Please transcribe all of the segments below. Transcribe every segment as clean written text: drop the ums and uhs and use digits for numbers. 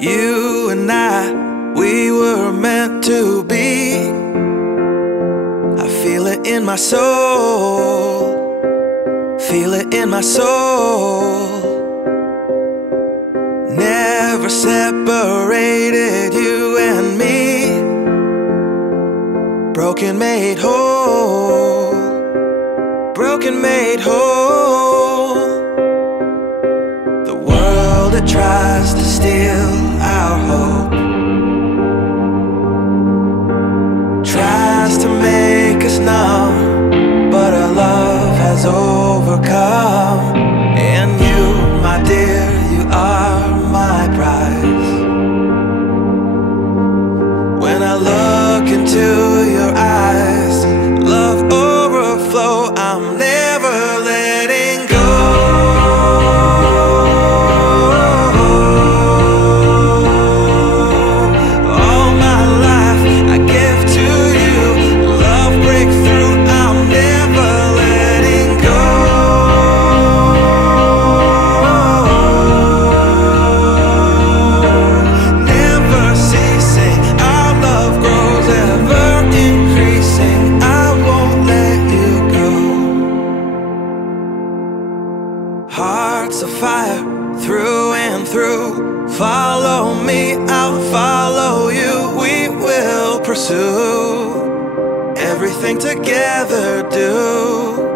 You and I, we were meant to be. I feel it in my soul, feel it in my soul. Never separated, you and me. Broken made whole, broken made whole. The world that tries to steal our hope tries to make us numb, but our love has overcome. And you, my dear, you are my prize. When I look into your eyes, love overflow, I'm never letting go. All my life I give to you, love breakthrough, I'm never letting go. Never ceasing, our love grows ever increasing, I won't let you go. Hearts of fire through and through, follow me, I'll follow you. We will pursue everything together, do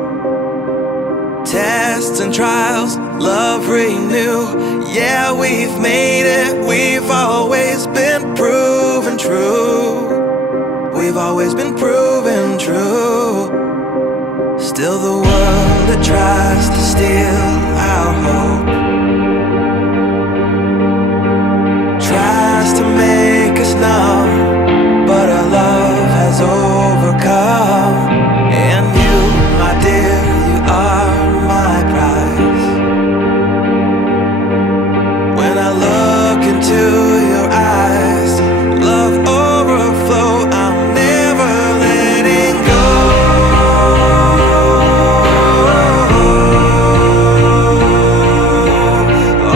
tests and trials, love renew. Yeah, we've made it, we've always been proven true. We've always been proven true. Still the world that tries to steal our hope tries to make us numb, but our love has overcome. And you, my dear, you are my prize. When I look into your eyes, love overflow, I'm never letting go.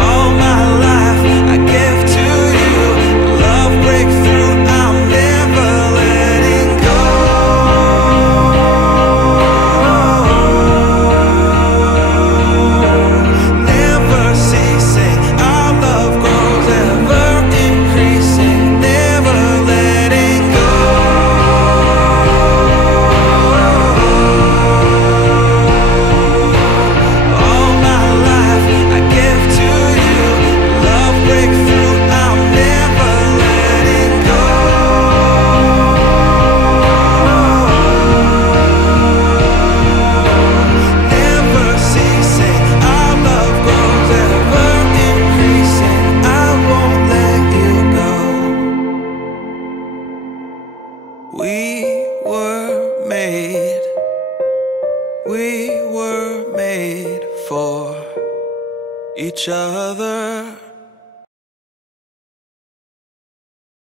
All my life I give to you, love breakthrough, I'm never letting go. Never ceasing, our love grows ever increasing, never letting go. All my life I give to you, love breakthrough, I'm never letting go. Never ceasing, our love grows ever increasing, I won't let you go. We were made for each other.